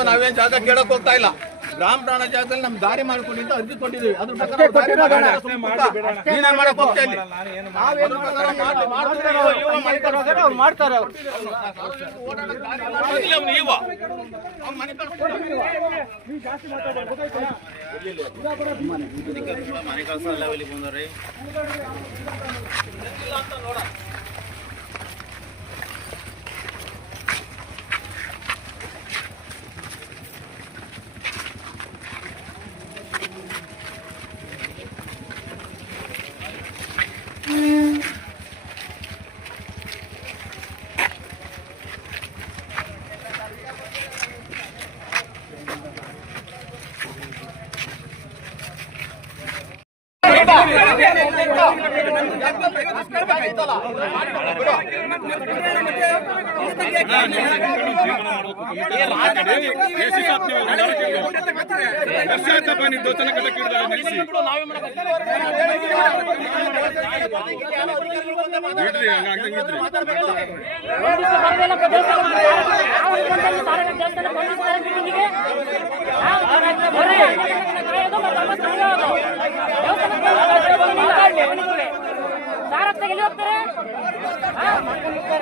ನಾವೇನು ನಾವೇನ್ ಜಾಗ ಕೇಳಕ್ ಹೋಗ್ತಾ ಇಲ್ಲ ಗ್ರಾಮ ಪ್ರಾಣ ಜಾಗದಲ್ಲಿ ನಮ್ ದಾರಿ ಮಾಡ್ಕೊಂಡಿದ್ದು ಅರ್ಜಿ ಕೊಟ್ಟಿದ್ದೀವಿ ಅದ್ರ ಪ್ರಕಾರ ಮಾಡಕ್ ಹೋಗ್ತಾ ಇಲ್ಲ ಮಾಡ್ತಾರೆ ಅವ್ರು ಓಡಾಡಕ್ ದಾರಿ ಎಲ್ಲ ಮಾಡಿಲ್ಲ ಅವ್ನು ಇವ. ಅವ್ನ್ ಮನೆ ಕಳ್ಸ್ಕೊಂಡು ಸಾರಕ್ಷೆಗೆ ಎಲ್ಲಿ ಹೋಗ್ತಾರೆ ಸಾರಕ್ಷೆಗೆ ದೇವಸ್ಥಾನ ಬರ್ಬೇಕು ಸಾರಕ್ಷೆಗೆ ಅವನು ಬರುವ ದೇವಸ್ಥಾನಕ್ಕೆ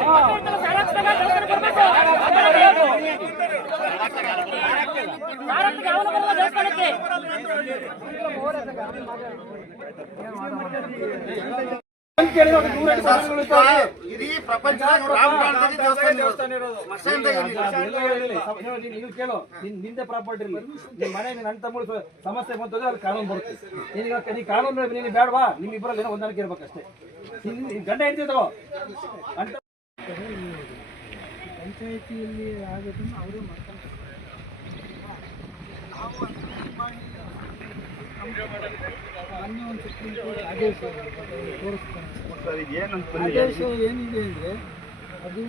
ಇಡೀ ಪ್ರಪಂಚದಾಗ ರಾಮಕಾಣದಲ್ಲಿ ದೇವಸ್ಥಾನ ಇರೋದು. ಕೇಳು. ನಿನ್ ನಿಂದೆ ಪ್ರಾಪರ್ಟಿ ಇಲ್ಲ ನಿಮ್ ಮನೆ ನಿನ್ ಅಣ್ಣ ತಮ್ಮ ಸಮಸ್ಯೆ ಬಂತಂದ್ರೆ ಅಲ್ಲಿ ಕಾನೂನು ಬರುತ್ತೆ. ನೀನು ನೀ ಕಾನೂನು ನೀನು ಬೇಡವಾ? ನಿಮ್ ಇಬ್ಬರಲ್ಲಿ ಏನೋ ಹೊಂದಾಣಿಕೆ ಇರ್ಬೇಕಷ್ಟೇ. ಗಂಡ ಗಂಡ ಹೆಂಡ್ತಿದ್ದವ ಅಂತ ಪಂಚಾಯತಿಯಲ್ಲಿ ಆಗೋದನ್ನು ಅವರೇ ಮಾಡ್ತಾರೆ ನಾವು ಒಂದು ಆದೇಶ ಏನಿದೆ ಅಂದರೆ ಅದು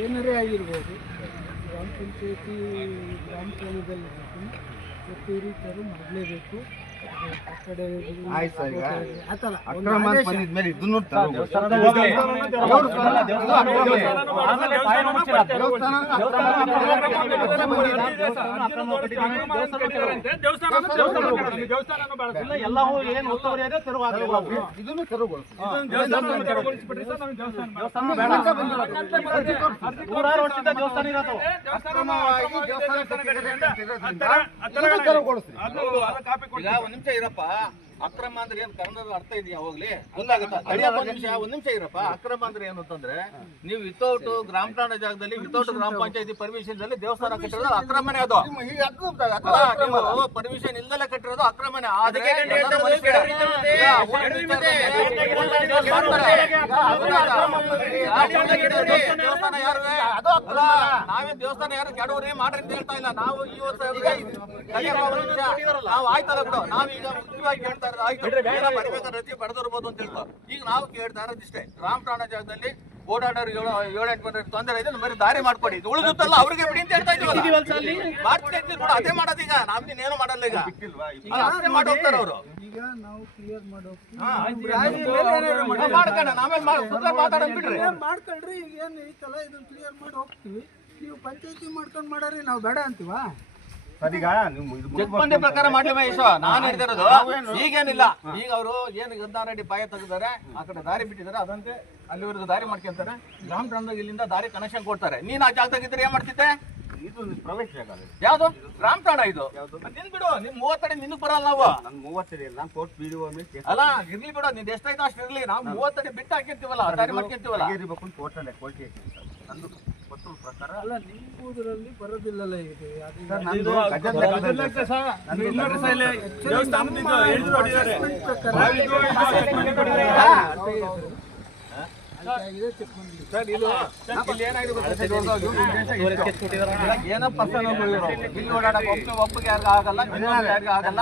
ಏನರೇ ಆಗಿರ್ಬೋದು, ಗ್ರಾಮ ಪಂಚಾಯತಿ, ಗ್ರಾಮ ಸ್ಥಳದಲ್ಲಿ ಈ ತೆರವು ಮಾಡಲೇಬೇಕು. ಆ ಕಡೆ ಆ ಥರ ಒಂದು ಆದೇಶ ಬಂದಿದ್ಮೇಲೆ ಇದನ್ನು. ಎಲ್ಲವೂ ಏನು ಒತ್ತುವರಿ ಇದೆ ಇದನ್ನು ತೆರವುಗೊಳಿಸಿ. ನೂರಾರು ವರ್ಷದ ದೇವಸ್ಥಾನ ಇರೋದು ಅಕ್ರಮವಾಗಿ ದೇವಸ್ಥಾನ ಕಟ್ಟಿರೋದ್ರಿಂದ ಇದನ್ನು ತೆರವುಗೊಳಿಸಿ. ಈಗ ಒಂದ್ ನಿಮಿಷ ಇರಪ್ಪ ಅಕ್ರಮ ಅಂದ್ರೆ ಏನ್? ಕನ್ನಡದ ಅರ್ಥ ಇದೆಯಾ ಹೋಗ್ಲಿ? ಒಂದ್ ನಿಮಿಷ ಒಂದ್ ನಿಮಿಷ ಇರಪ್ಪ. ಅಕ್ರಮ ಅಂದ್ರೆ ಏನು ಅಂತಂದ್ರೆ ನೀವು ವಿತೌಟ್ ಗ್ರಾಮ ಠಾಣಾ ಜಾಗದಲ್ಲಿ ವಿತೌಟ್ ಗ್ರಾಮ ಪಂಚಾಯತಿ ಪರ್ಮಿಷನ್ ದಲ್ಲಿ ದೇವಸ್ಥಾನ ಕಟ್ಟಿರೋದು ಅಕ್ರಮನೇ ಅದು. ಅಲ್ಲ, ನೀವು ಪರ್ಮಿಷನ್ ಇಲ್ಲದೆ ಕಟ್ಟಿರೋದು ಅಕ್ರಮನೇ. ಅದಕ್ಕೆ ದೇವಸ್ಥಾನ ಯಾರು ಅಲ್ಲ, ನಾವೇ ದೇವಸ್ಥಾನ ಯಾರು ಕೆಡವ್ರಿ ಮಾಡ್ರಿ ಅಂತ ಹೇಳ್ತಾ ಇಲ್ಲ. ನಾವು ಈ ವರ್ಷ. ನಾವು ಆಯ್ತಲ್ಲ ಬಿಡು. ನಾವೀಗ ಮುಖ್ಯವಾಗಿ ಕೇಳ್ತಾ ರಜೆ ಪಡೆದಿರ್ಬೋದು ಅಂತ ಹೇಳ್ತಾರೆ ಈಗ ನಾವು ಕೇಳ್ತಾ ಇರೋದು ಇಷ್ಟೇ. ರಾಮ ಠಾಣ ಜಾಗದಲ್ಲಿ ಓಡಾಡೋರು ಏಳು ಏಳೆಂಟು ಮಂದಿ ತೊಂದರೆ ಇದೆ ಬರೀ ದಾರಿ ಮಾಡ್ಕೊಡಿ. ಇದು ಉಳಿದುತ್ತಲ್ಲ ಅವ್ರಿಗೆ ಬಿಡಿ ಅಂತ ಹೇಳ್ತಾ ಇದೀವಲ್ಲ ಮಾಡ್ತೀನಿ ಅಂತೀವಿ ನೋಡು, ಅದೇ ಮಾಡೋದೀಗ. ನಾವ್ ಏನು ಮಾಡಲ್ಲ ಈಗ. ಅಷ್ಟೇ ಮಾಡಿ ಹೋಗ್ತಾರೆ ಅವರು. ಈಗ ನಾವು ಕ್ಲಿಯರ್ ಮಾಡೋಕೆ ಮಾಡ್ಕೊಂಡ ನಾವೇನ್ ಮಾತಾಡೋದ್ ಬಿಡ್ರಿ. ಮಾಡ್ಕೊಳ್ರಿ ಈಗ ಏನು ಐತಲ್ಲ ಇದನ್ನ ಕ್ಲಿಯರ್ ಮಾಡಿ ಹೋಗ್ತೀವಿ. ನೀವು ಪಂಚಾಯತಿ ಮಾಡ್ಕೊಂಡು ಮಾಡ್ರಿ ನಾವು ಬೇಡ ಅಂತೀವಾ? ಇದು ಜಗ್ಬಂದಿ ಪ್ರಕಾರ ಮಾಡ್ಲಿ ಮಹೇಶ್ ನಾನು ಹೇಳ್ತಿರೋದು ಈಗೇನಿಲ್ಲ. ಈಗ ಅವರು ಏನು ಗದ್ದಾರಡಿ ಪಾಯ ತೆಗೆದಾರೆ ಆ ಕಡೆ ದಾರಿ ಬಿಟ್ಟಿದ್ದಾರೆ ಅದಂತೆ ಅಲ್ಲಿವರೆಗೂ ದಾರಿ ಮಾಡ್ಕೊಂತಾರೆ. ಗ್ರಾಮ ಗ್ರಾಮದಾಗ ಇಲ್ಲಿಂದ ದಾರಿ ಕನೆಕ್ಷನ್ ಕೊಡ್ತಾರೆ. ನೀನ್ ಆ ಜಾಗದಾಗ ಇದ್ರೆ ಏನ್ ಮಾಡ್ತಿದ್ದೆ? ಇದು ಪ್ರವೇಶ ಜಾಗ. ಯಾವ್ದು? ಗ್ರಾಮ ತಾಣ ಇದು. ನಿನ್ ಬಿಡು ನಿಮ್ ಮೂವತ್ತಡಿ ನಿನ್ ಬರಲ್ಲ ನಾವು. ನಾನು ಮೂವತ್ತಡಿ ಇಲ್ಲ ನಾನು ಕೋರ್ಟ್ ಪಿ ಡಿ ಮೇಲೆ ಅಲ್ಲ ಇರ್ಲಿ ಬಿಡು ನಿನ್ ಎಷ್ಟಾಯ್ತು ಅಷ್ಟು ಇರ್ಲಿ. ನಾವು ಮೂವತ್ತಡಿ ಬಿಟ್ಟು ಹಾಕಿರ್ತೀವಲ್ಲ ದಾರಿ ಮಾಡ್ಕೊಂತೀವಲ್ಲ. ಕೋರ್ಟ್ ಕೋರ್ಟ್ ನಂದು ಗೊತ್ತಿರೋ ಪ್ರಕಾರ ಅಲ್ಲ ನಿಮ್ಮೂದರಲ್ಲಿ ಬರೋದಿಲ್ಲಲ್ಲ ಇದು ಅದು ಏನೋ ಪರ್ಸನ್ ಇಲ್ಲಿ ಓಡಾಡಕ್ ಒಬ್ಬ ಒಬ್ಬಗೆ ಯಾರಿಗೂ ಆಗಲ್ಲ. ಯಾರಿಗೂ ಆಗಲ್ಲ.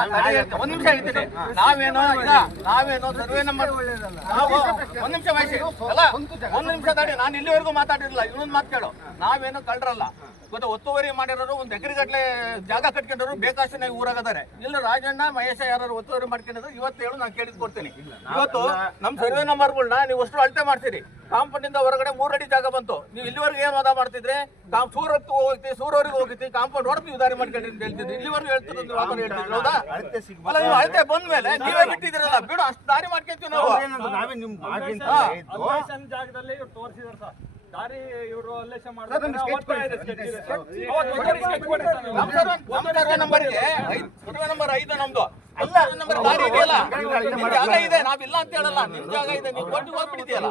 ಒಂದ್ ನಿಮಿಷ ಹೇಳ್ತೀನಿ. ನಾವೇನೋ ಈಗ ನಾವೇನೋ ಸರ್ವೆ ನಂಬರ್ ನಾವು ಒಂದ್ ನಿಮಿಷ ವಯಸ್ಸು ಅಲ್ಲ ಒಂದ್ ನಿಮಿಷ ತಾಡಿ ನಾನು ಇಲ್ಲಿವರೆಗೂ ಮಾತಾಡಿರಲ್ಲ ಇನ್ನೊಂದು ಮಾತು ಕೇಳು. ನಾವೇನೋ ಕಳ್ರಲ್ಲ. ಗೊತ್ತಾ ಒತ್ತುವರಿ ಮಾಡಿರೋರು ಒಂದ್ ಎಕರೆ ಗಟ್ಟಲೆ ಜಾಗ ಕಟ್ಕೊಂಡವರು ಬೇಕಾಷ್ಟು ಊರಾಗದಾರೆ. ಇಲ್ಲ ರಾಜಣ್ಣ ಮಹೇಶ ಯಾರು ಒತ್ತುವರಿ ಮಾಡ್ಕೊಂಡಿದ್ರು ಇವತ್ತು ಹೇಳು ನಾನು ಕೇಳಿದ್ ಕೊಡ್ತೀನಿ. ಇವತ್ತು ನಮ್ ಸರ್ವೆ ನಂಬರ್ಗಳನ್ನ ನೀವು ಅಷ್ಟು ಅಳತೆ ಮಾಡ್ತೀರಿ. ಕಾಂಪೌಂಡ್ ಇಂದ ಹೊರಗಡೆ ಮೂರ್ ಅಡಿ ಜಾಗ ಬಂತು. ನೀವು ಇಲ್ಲಿವರೆಗೆ ಏನ್ ವಾದ ಮಾಡ್ತಿದ್ರೆ? ಸೂರ್ ಸೂರತ್ ಹೋಗ್ತಿ ಸೂರವರಿಗೆ ಹೋಗಿತಿ ಕಾಂಪೌಂಡ್ ಹೊಡೆದು ನೀವು ದಾರಿ ಮಾಡ್ಕೊಂಡ್ರಿ ಅಂತ ಹೇಳ್ತಿದ್ರಿ. ಇಲ್ಲಿವರೆಗೂ ಹೇಳ್ತಿದ್ರು ನೀವು ಹೇಳ್ತಿದ್ರು ಹೌದಾ. ಅಲ್ಲ ನೀವು ಅಳತೆ ಬಂದ್ಮೇಲೆ ನೀವೇ ಬಿಟ್ಟಿದ್ರಲ್ಲ ಬಿಡು ಅಷ್ಟು ದಾರಿ ಮಾಡ್ಕೊಂತೀವಿ ನಾವು. ಏನಂದ್ರೆ ನಾವೇ ನಿಮ್ಮ. ಜಾಗದಲ್ಲಿ ತೋರಿಸಿದ್ರು ಸರ್. ದಾರಿ ಇವರು ಅಲ್ಲೇಶ ನಂಬರ್ ಐದು ನಮ್ದು. ಅಲ್ಲ ನಂಬರ್ ದಾರಿ ಇದೆಯಲ್ಲ? ಜಾಗ ಇದೆ ನಾವಿಲ್ಲ ಅಂತ ಹೇಳಲ್ಲ. ನಿಮ್ ಜಾಗ ಇದೆ ನೀವು ಹೋಗ್ಬಿಟ್ಟಿದೆಯಲ್ಲ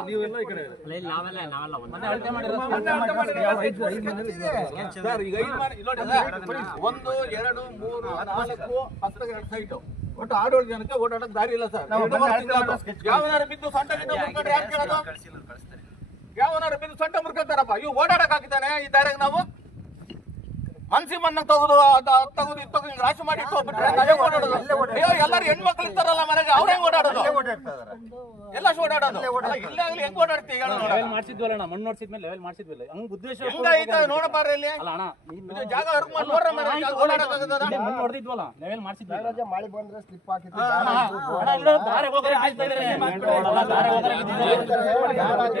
ಸರ್ ಈಗ ಐದು ಮನೆ ನೋಡಿ ಒಂದು ಎರಡು ಮೂರು ನಾಲ್ಕು ಹತ್ತಿರ ಎರಡು ಸೈಟ್. ಒಟ್ಟು ಆಡೋಳು ಜನಕ್ಕೆ ಓಡಾಡಕ್ ದಾರಿ ಇಲ್ಲ ಸರ್. ಯಾವನಾರು ಬಿದ್ದು ಕೇಳೋದು? ಯಾವನಾರು ಸೊಂಟ ಮುರ್ಕೊಂತಾರಪ್ಪ. ಇವು ಓಡಾಡಕ್ ಆಗಿದ್ದಾನೆ ಈ ದಾರಿಗೆ ನಾವು? ಮನ್ಸಿ ಮನ್ನ ತಗದು ತಗದು ಇತ್ತು ತೆಗೆದು ಹಿಂಗ್ ರಾಶಿ ಮಾಡಿ ಇಟ್ಟು ಹೋಗ್ಬಿಟ್ರೆ ಓಡಾಡೋದು? ಎಲ್ಲರೂ ಹೆಣ್ಮಕ್ಳು ಇರ್ತಾರಲ್ಲ ಮನೆಗೆ ಅವ್ರೇ ಓಡಾಡೋದು? ಓಡಾಡ್ತಾ ಇದಾರೆ. ಎಲ್ಲ ಓಡಾಡೋದು ಅಲ್ಲ, ಆಗ್ಲಿ ಹೆಂಗ್ ನೋಡೋಣ. ಲೆವೆಲ್ ಮಾಡ್ಸಿದ್ವಲ್ಲ ಅಣ್ಣ ಮಣ್ಣು ನೋಡ್ಸಿದ್ಮೇಲೆ ಲೆವೆಲ್ ಮಾಡ್ಸಿದ್ವಲ್ಲ ಹಂಗ ಉದ್ದೇಶ ಹೆಂಗ ಐತೆ ನೋಡಪ್ಪ ಇಲ್ಲಿ ಅಲ್ಲ ಅಣ್ಣ ಇದು ಜಾಗ ಹರ್ಕ್ ಮಾಡಿ ನೋಡ್ರ ಮಣ್ಣು ಹೊಡೆದಿದ್ವಲ್ಲ ಲೆವೆಲ್ ಮಾಡ್ಸಿದ್ವಿ ಮಳೆ ಬಂದ್ರೆ ಸ್ಲಿಪ್ ಹಾಕಿತ್ತು ಧಾರೆ ಹೋಗೋರೆ ಕಾಯ್ತಾ ಇದ್ರೆ ನೋಡಲ್ಲ, ದಾರಿ ಹೋಗೋರೆ ಬಿದ್ದಿದ್ದಾರೆ.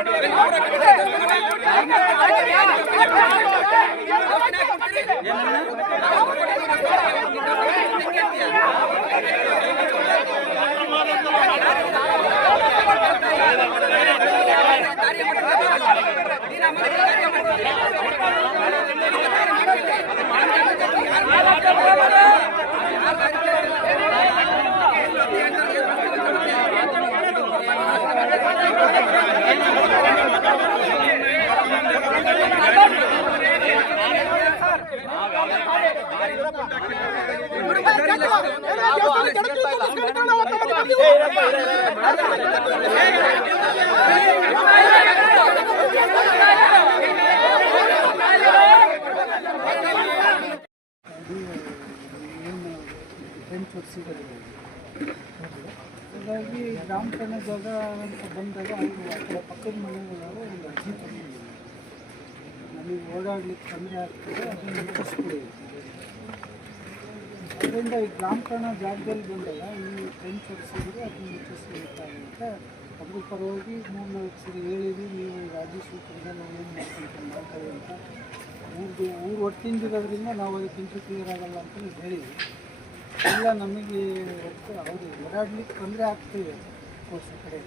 ಮುಚ್ಚಿದ ಮೇಲೆ ಅಕ್ರಮ ಆಗಿರೋದು ದೇವಸ್ಥಾನ ಏನು ಫ್ರೆಂಡ್ಸ್ ಒರ್ಸಿದ್ದಾರೆ ಹಾಗಾಗಿ ಗ್ರಾಮ ಠಾಣೆ ಜಾಗ ಬಂದಾಗ ಕಡೆ ಪಕ್ಕದ ಮನೆಗಳವರು ಒಂದು ಅರ್ಜಿ ತಂದಿದ್ರು ನಮಗೆ ಓಡಾಡ್ಲಿಕ್ಕೆ ತೊಂದರೆ ಆಗ್ತದೆ, ಅದನ್ನು ಮುಟ್ಟಿಸ್ಬಿಡಿ ಅದರಿಂದ ಈ ಗ್ರಾಮಕರಣ ಜಾಗದಲ್ಲಿ ಬಂದಾಗ ಈ ಫ್ರೆಂಡ್ಸ್ ಒರ್ಸಿದ್ರೆ ಅದನ್ನು ಮುಟ್ಟಿಸ್ಬೇಕಾಗುತ್ತೆ ಅದ್ರ ಪರವಾಗಿ ಮೂರು ನಾಲ್ಕು ಸರಿ ಹೇಳಿದ್ವಿ ನೀವು ರಾಜ್ಯ ನಾವು ಏನು ಮಾಡ್ತೀವಿ ಅಂತ. ಊರಿಗೆ, ಊರು ಒಟ್ಟಿಂದಿರೋದ್ರಿಂದ ನಾವು ಅದಕ್ಕೆ ಇಂಚು ಕ್ಲಿಯರ್ ಆಗಲ್ಲ ಅಂತ ಹೇಳಿದ್ವಿ ಎಲ್ಲ ನಮಗೆ, ಹೌದು, ಓಡಾಡ್ಲಿಕ್ಕೆ ತೊಂದರೆ ಆಗ್ತಿದೆ ಕೋರ್ಸ್ ಕಡೆ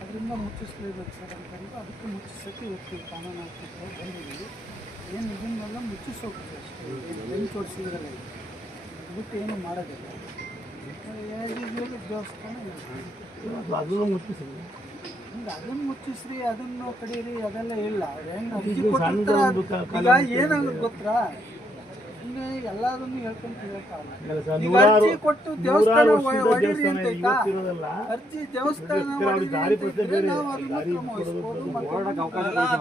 ಅದರಿಂದ ಮುಚ್ಚಿಸ್ಲೇಬೇಕು ಸರ್ ಅಂತಂದು ಅದಕ್ಕೆ ಮುಚ್ಚಿಸೋಕ್ಕೆ ಇವತ್ತು ಕಾನೂನು ಹಾಕ್ತಿತ್ತು ಬಂದಿದ್ದೀವಿ. ಏನು ಇದನ್ನೆಲ್ಲ ಮುಚ್ಚಿಸೋಗ್ತದೆ ಅಷ್ಟೇ. ಏನು ತೋರಿಸಿದ್ರಲ್ಲ ಬಿಟ್ಟು ಏನು ಮಾಡೋದಿಲ್ಲ. ದೇವಸ್ಥಾನ ಅದನ್ನು ಮುಚ್ಚಿಸ್ರಿ ಅದನ್ನು ಮುಚ್ಚಿಸ್ರಿ ಅದನ್ನು ಕಡೀರಿ ಅದೆಲ್ಲ ಇಲ್ಲ. ಹೆಂಗ್ ಈಗ ಏನಾಗುತ್ತೆ ಗೊತ್ತಾ? ಸುಮ್ಮನೆ ಎಲ್ಲದನ್ನು ಅರ್ಜಿ ಕೊಟ್ಟು ದೇವಸ್ಥಾನ ಹೊಡೀರಿ ಅಂತ? ಅರ್ಜಿ ದೇವಸ್ಥಾನ ಹೊಡೀರಿ ನಾವು ಅದನ್ನ ವಹಿಸ್ಬೋದು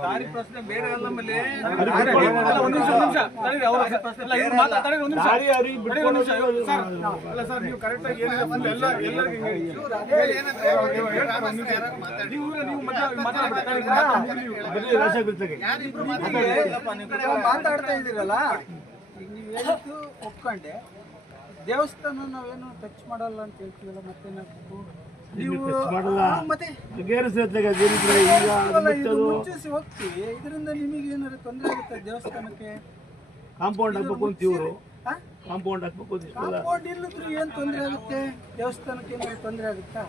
ದಾರಿ ಪ್ರಶ್ನೆ ಬೇರೆ ಅಲ್ಲ ಮೇಲೆ ನೀವು ಮಾತಾಡ್ತಾ ಇದ್ದೀರಲ್ಲ ಈಗ ನೀವು ಹೇಳಿದ್ದು ಒಪ್ಕೊಂಡೆ. ದೇವಸ್ಥಾನ ನಾವೇನು ಟಚ್ ಮಾಡಲ್ಲ ಅಂತ ಹೇಳ್ತೀವಲ್ಲ ಮತ್ತೇನಾಗ್ಬೇಕು ನೀವು ಹಾ, ಮತ್ತೆ ಅಲ್ಲ, ಇದು ಮುಚ್ಚಿಸಿ ಹೋಗ್ತೀವಿ. ಇದರಿಂದ ನಿಮಗೆ ಏನಾದ್ರು ತೊಂದರೆ ಆಗುತ್ತೆ ದೇವಸ್ಥಾನಕ್ಕೆ? ಕಾಂಪೌಂಡ್ ಹಾಕ್ಬೇಕು ಅಂತ ಇವರು. ಹಾ? ಕಾಂಪೌಂಡ್ ಹಾಕ್ಬೇಕು ಅಂತ ಇಷ್ಟೆಲ್ಲ. ಕಾಂಪೌಂಡ್ ಇಲ್ಲದ್ರು ಏನು ತೊಂದರೆ ಆಗುತ್ತೆ? ದೇವಸ್ಥಾನಕ್ಕೆ ಏನಾದ್ರು ತೊಂದರೆ ಆಗುತ್ತಾ?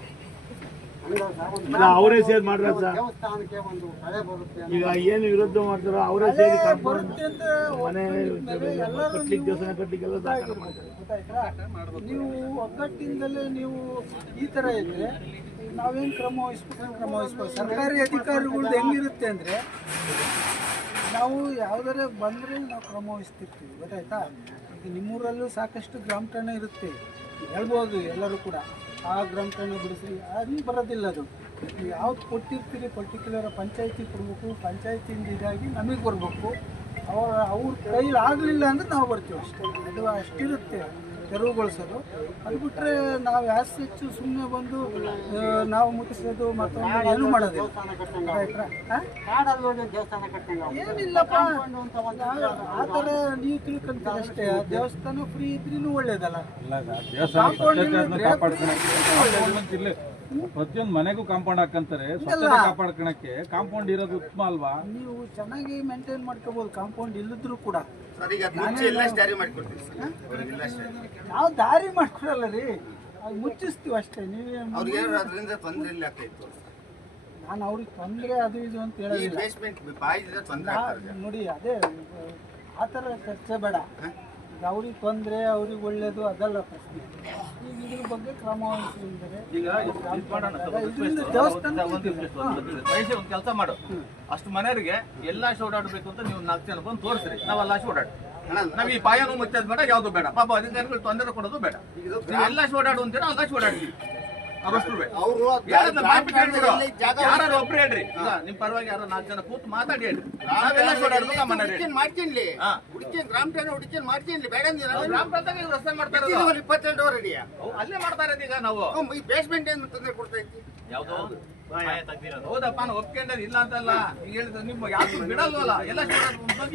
ಇಲ್ಲ ಅವರೇ ಸೇರಿ ಮಾಡ್ರ ಸರ್ ಈಗ ಏನು ವಿರುದ್ಧ ಮಾಡ್ತಾರೋ ಅವರೇ ಸೇರಿ ಕಾಂಪೌಂಡ್ ಬರುತ್ತೆ ಅಂತ ಮನೆ ಕಟ್ಲಿಕ್ಕೆ ದೇವಸ್ಥಾನ ಕಟ್ಲಿಕ್ಕೆಲ್ಲ ದಾಖಲೆ ಗೊತ್ತಾಯ್ತಾ ನೀವು ಒಗ್ಗಟ್ಟಿಂದಲೇ ನೀವು ಈ ಥರ ಇದ್ರೆ ನಾವೇನು ಕ್ರಮ ವಹಿಸ್ಬೇಕು? ಕ್ರಮ ವಹಿಸ್ಬೇಕು? ಸರ್ಕಾರಿ ಅಧಿಕಾರಿಗಳ್ದು ಹೆಂಗಿರುತ್ತೆ ಅಂದರೆ ನಾವು ಯಾವ್ದಾರ ಬಂದರೆ ನಾವು ಕ್ರಮ ವಹಿಸ್ತಿರ್ತೀವಿ ಗೊತ್ತಾಯ್ತಾ? ಈಗ ನಿಮ್ಮೂರಲ್ಲೂ ಸಾಕಷ್ಟು ಗ್ರಾಮ ಠಾಣೆ ಇರುತ್ತೆ ಹೇಳ್ಬೋದು ಎಲ್ಲರೂ ಕೂಡ. ಆ ಗ್ರಂಥನ ಬಿಡಿಸಿ ಅದು ಬರೋದಿಲ್ಲ ಅದು. ಯಾವ್ದು ಕೊಟ್ಟಿರ್ತೀರಿ ಪರ್ಟಿಕ್ಯುಲರ್ ಪಂಚಾಯತಿ ಕೊಡಬೇಕು ಪಂಚಾಯತಿಯಿಂದ ಇದಾಗಿ ನಮಗೆ ಬರಬೇಕು. ಅವ್ರ ಅವ್ರ ಕೈಲಿ ಆಗಲಿಲ್ಲ ಅಂದ್ರೆ ನಾವು ಬರ್ತೀವಿ ಅಷ್ಟೇ. ಅದು ಅಷ್ಟಿರುತ್ತೆ ತೆರವುಗೊಳಿಸೋದು. ಅದು ಬಿಟ್ಟರೆ ನಾವು ಯಾಸ್ ಹೆಚ್ಚು ಸುಮ್ಮನೆ ಬಂದು ನಾವು ಮುಟ್ಟಿಸೋದು ಮತ್ತೊಂದು ಏನು? ಆ? ಏನಿಲ್ಲಪ್ಪ. ಆ ಥರ ನೀವು ತಿಳ್ಕೊಂತೀರ ಅಷ್ಟೇ. ದೇವಸ್ಥಾನ ಫ್ರೀ ಇದ್ರೂ ಒಳ್ಳೇದಲ್ಲ? ಕಾಂಪೌಂಡ್ ಇಲ್ಲಿ. ಪ್ರತಿಯೊಂದು ಮನೆಗೂ ಕಾಂಪೌಂಡ್ ಹಾಕಂತಾರೆ. ಸ್ವಚ್ಛತೆ ಕಾಪಾಡ್ಕೊಳಕ್ಕೆ ಕಾಂಪೌಂಡ್ ಇರೋದು ಉತ್ತಮ ಅಲ್ವಾ? ನೀವು ಚೆನ್ನಾಗಿ ಮೇಂಟೈನ್ ಮಾಡ್ಕೋಬಹುದು ಕಾಂಪೌಂಡ್ ಇಲ್ಲದ್ರೂ ಕೂಡ. ನಾವು ದಾರಿ ಮಾಡ್ಕೊಡಲ್ಲ ರೀ. ಅದು ಮುಚ್ಚಿಸ್ತೀವಿ ಅಷ್ಟೇ. ನೀವೇ ಅವ್ರಿಗೆ ಅದರಿಂದ ತೊಂದರೆ ಇಲ್ಲ ಆಗ್ತಾಯಿತ್ತು ನಾನು ಅವ್ರಿಗೆ ತೊಂದರೆ ಅದು ಇದು ಅಂತ ಈ ಬೇಸ್ಮೆಂಟ್ ಬಾಯಿದ್ರೆ ತೊಂದರೆ ನೋಡಿ ಅದೇ ಆ ಥರ ಚರ್ಚೆ ಬೇಡ. ಅವ್ರಿಗೆ ತೊಂದರೆ ಅವ್ರಿಗೆ ಒಳ್ಳೇದು ಅದಲ್ಲ ಪ್ರಶ್ನೆ ಈಗ ಇದ್ರ ಬಗ್ಗೆ ಕ್ರಮ ವಹಿಸಿದರೆ ಈಗ. ಇದರಿಂದ ದೇವಸ್ಥಾನ ಒಂದು ಒಂದು ಕೆಲಸ ಮಾಡು. ಅಷ್ಟು ಮನೆಯವರಿಗೆ ಎಲ್ಲ ಓಡಾಡಬೇಕು ಅಂತ ನೀವು ನಾಲ್ಕು ಜನ ಬಂದು ತೋರಿಸ್ರಿ. ನಾವೆಲ್ಲ ಓಡಾಡಿ ನಾವ್ ಈ ಪಾಯನೂ ಮುಚ್ಚೋದು ಬೇಡ ಯಾವ್ದು ಬೇಡ. ಪಾಪ ಅಧಿಕಾರಿಗಳು ತೊಂದರೆ ಕೊಡೋದು ಬೇಡ. ನೀವು ಎಲ್ಲ ಓಡಾಡು ಅಂತೀರ ಎಲ್ಲ ಓಡಾಡ್ತೀವಿ. ಯಾರಾದ್ರು ಒಬ್ರು ಹೇಳ್ರಿ. ನಿಮ್ ಪರವಾಗಿ ಯಾರೋ ನಾಲ್ಕು ಜನ ಕೂತು ಮಾತಾಡಿ ಹೇಳ್ರಿ. ಮಾಡ್ತೀನಿ ಹಾ. ಹುಡುಕಿನ್ ಗ್ರಾಮ ಠಾಣೆ ಹುಡುಕಿನ್ ಮಾಡ್ತೀನಿ ಬೇಡ ಅಂದಿರ ಗ್ರಾಮ ಪಂಚಾಯತ್ ರಸ್ತೆ ಮಾಡ್ತಾರೆ ಇಪ್ಪತ್ತೆಂಟು ರೆಡಿ ಅಲ್ಲೇ ಮಾಡ್ತಾ ಇರೋದು ಈಗ ನಾವು. ಈ ಬೇಸ್ಮೆಂಟ್ ಏನು ತೊಂದರೆ ಕೊಡ್ತಾ ಇತ್ತು ಯಾವ್ದು? ಹೌದಪ್ಪ ನಾನು ಒಪ್ಕೊಂಡದ್ ಇಲ್ಲ ಅಂತಲ್ಲ. ಈಗ ಹೇಳಿದ್ರೆ ನಿಮ್ಮ ಯಾವ್ದು ಬಿಡಲ್ವಲ್ಲ? ಎಲ್ಲ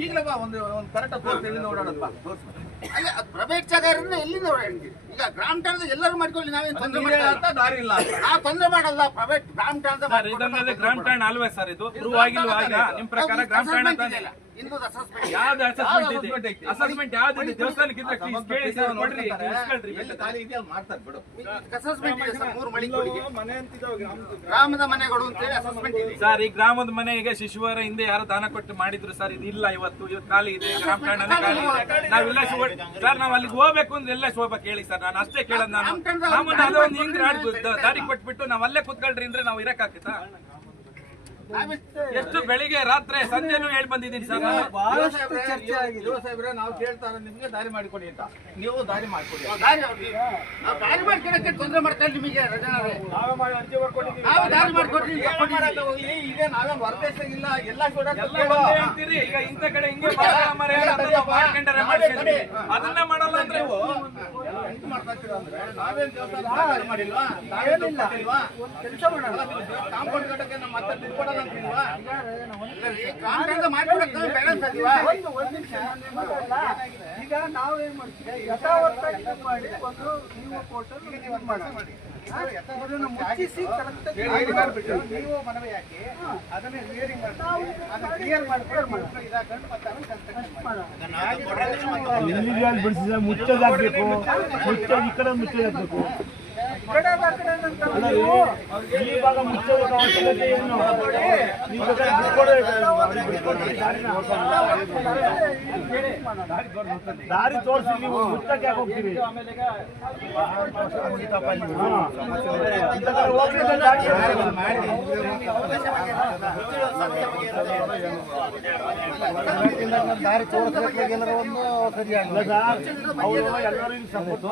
ಈಗಲೇ ಬಾ ಒಂದು ಒಂದು ಕರೆಕ್ಟ್ ತೋರಿಸ್ತೀವಿ ನೋಡೋಣಪ್ಪ. ತೋರಿಸ್ಬೇಕು ಅಲ್ಲ ಪ್ರೈವೇಟ್ ಜಾಗ ಇರೋದ್ರೆ ಎಲ್ಲಿಂದ ಓಡಾಡ್ತೀವಿ ಈಗ ಗ್ರಾಮ ಠಾಣದ ಎಲ್ಲರೂ ಮಾಡ್ಕೊಳ್ಳಿ ನಾವೇನು ತೊಂದರೆ ಮಾಡಲ್ಲ? ಅಂತ ದಾರಿ ಇಲ್ಲ. ಆ ತೊಂದರೆ ಮಾಡಲ್ಲ ಪ್ರೈವೇಟ್ ಗ್ರಾಮ ಠಾಣದ ಗ್ರಾಮ ಠಾಣ ಅಲ್ವೇ ಸರ್ ಇದು? ಪ್ರೂವ್ ಆಗಿಲ್ವಾ ಈಗ? ನಿಮ್ ಪ್ರಕಾರ ಗ್ರಾಮ ಠಾಣ ಅಸೆಸ್ಮೆಂಟ್ ಯಾವ್ದು ಅಸೆಸ್ಮೆಂಟ್ ಇದೆ? assessment ಅಸೆಸ್ಮೆಂಟ್ ಯಾವ್ದು ಇದೆ? ದೇವಸ್ಥಾನಕ್ಕೆ ಇದ್ರೆ please ಕೇಳಿ ಸರ್ ಕೊಡ್ರಿ ನೋಡ್ತಾರೆ. ಇಸ್ಕೊಳ್ರಿ ಖಾಲಿ ಇದೆಯಾ ಮಾಡ್ತಾರೆ ಬಿಡು. ಅಸೆಸ್ಮೆಂಟ್ ಇದೆ ಸರ್ ಮೂರು ಮಳಿಗಳಿಗೆ ಗ್ರಾಮದ ಮನೆಗಳು ಅಸೆಸ್ಮೆಂಟ್ ಇದೆ. ಸರ್ ಈ ಗ್ರಾಮದ ಮನೆಗೆ ಶಿಶುವರ ಹಿಂದೆ ಯಾರು ದಾನ ಕೊಟ್ಟು ಮಾಡಿದ್ರು ಸರ್ ಇದು ಇಲ್ಲ ಇವತ್ತು. ಇವತ್ತು ಖಾಲಿ ಇದೆ ಗ್ರಾಮ ಖಾಲಿ ಇದೆ. ನಾವೆಲ್ಲ ಸರ್ ನಾವ್ ಅಲ್ಲಿಗೆ ಹೋಗ್ಬೇಕು ಅಂದ್ರೆ ಎಲ್ಲ ಶೋಭಾ ಕೇಳಿ ಸರ್ ನಾನು ಅಷ್ಟೇ ಕೇಳೋದು ನಾನು. ನಮ್ಮನ್ನ ಅದೊಂದು ಹಿಂಗ್ ದಾರಿ ಕೊಟ್ಬಿಟ್ಟು ನಾವ್ ಅಲ್ಲೇ ಕುತ್ಕೊಳ್ರಿ ಅಂದ್ರೆ ನಾವು ಇರಕ್ಕಾಗ್ತೈತಾ? ಎಷ್ಟು ಬೆಳಿಗ್ಗೆ ರಾತ್ರಿ ಸಂಜೆನೂ ಹೇಳಿ ಬಂದಿದ್ದೀನಿ ಸರ್. ನಾನು ಬಹಳಷ್ಟು ಚರ್ಚೆ ಆಗಿದೆ ಯುವ ಸಾಹೇಬ್ರೆ ನಾವು ಕೇಳ್ತಾ ನಿಮಗೆ ನಿಮ್ಗೆ ದಾರಿ ಮಾಡಿಕೊಡಿ ಅಂತ. ನೀವು ದಾರಿ ಮಾಡ್ಕೊಡಿ. ದಾರಿ ಅವ್ರಿಗೆ ನಾವು ದಾರಿ ಮಾಡ್ಕೊಳಕ್ಕೆ ತೊಂದರೆ ಮಾಡ್ತಾ ಇದ್ದೀವಿ ನಿಮಗೆ ನಾವು ದಾರಿ ಮಾಡ್ಕೊಡ್ತೀವಿ. ಹೋಗ್ಲಿ ಈಗ ನಾವೇ ಹೊರದೇಶಾಗಿಲ್ಲ ಎಲ್ಲ ಎಲ್ಲ ಕೂಡ ಹೇಳ್ತೀರಿ. ಈಗ ಇಂಥ ಕಡೆ ಹಿಂಗೆ. ಅದನ್ನ ಮಾಡಲ್ಲ ಅಂದ್ರೆ ಎಂತ ಮಾಡ್ತಾ ಇದ್ದೀರಾ ಅಂದ್ರೆ ನಾವೇನ್ ದೇವಸ್ಥಾನ ಮಾಡಿಲ್ವಾ? ಕೊಟ್ಟಿಲ್ವಾ? ಕೆಲಸ ಮಾಡೋಣ ಕಾಂಪೌಂಡ್ ಕಟ್ಟಕ್ಕೆ ನಮ್ಮ ಮತ್ತೆ ದುಡ್ಡು ಕೊಡಲ್ಲ ಅಂತಿಲ್ವಾ ಬೇಡ ಅಂತ ಇದೀವಾ? ಒಂದು ಒಂದು ನಿಮಿಷ. ಈಗ ನಾವೇನ್ ಮಾಡ್ತೀವಿ? ಯಥಾವತ್ತಾಗಿ ಇದು ಮಾಡಿ ಒಂದು ನೀವು ಪೋರ್ಟಲ್ ಮಾಡಿ. ಮುಚ್ಚಿಸಿ ನೀವು ಮನವಿ ಹಾಕಿ ಅದನ್ನ ಕ್ಲಿಯರಿಂಗ್ ಮಾಡಿ ಅದನ್ನ ಕ್ಲಿಯರ್ ಮಾಡ್ಕೊಂಡು ಕ್ಲಿಯರ್ ಮಾಡಿ ಮತ್ತೆ ಬಿಡಿಸಿದ್ರೆ ಮುಚ್ಚೋದಾಗ್ಬೇಕು ಮುಚ್ಚೋದು ಈ ಕಡೆ ಮುಚ್ಚೋದಾಗ್ಬೇಕು. ಈ ಈ ಭಾಗ ಮುಚ್ಚೋದಕ್ಕೆ ಅವಶ್ಯಕತೆ ಏನು ನೀವು ಬೇಕಾದ್ರೆ ದಾರಿ ತೋರಿಸಿ ನೀವು ಮುಚ್ಚಕ್ಕೆ ಯಾಕೆ ಹೋಗ್ತೀರಿ ಆಮೇಲೆ ಈಗ ಹಾ. ಇಂಥ ಕಡೆ ಹೋಗ್ರಿ ಅಂತ ದಾರಿ ಇಲ್ಲ ಸರ್, ಅವರು ಎಲ್ಲರೂ ಸಪೋರ್ಟ್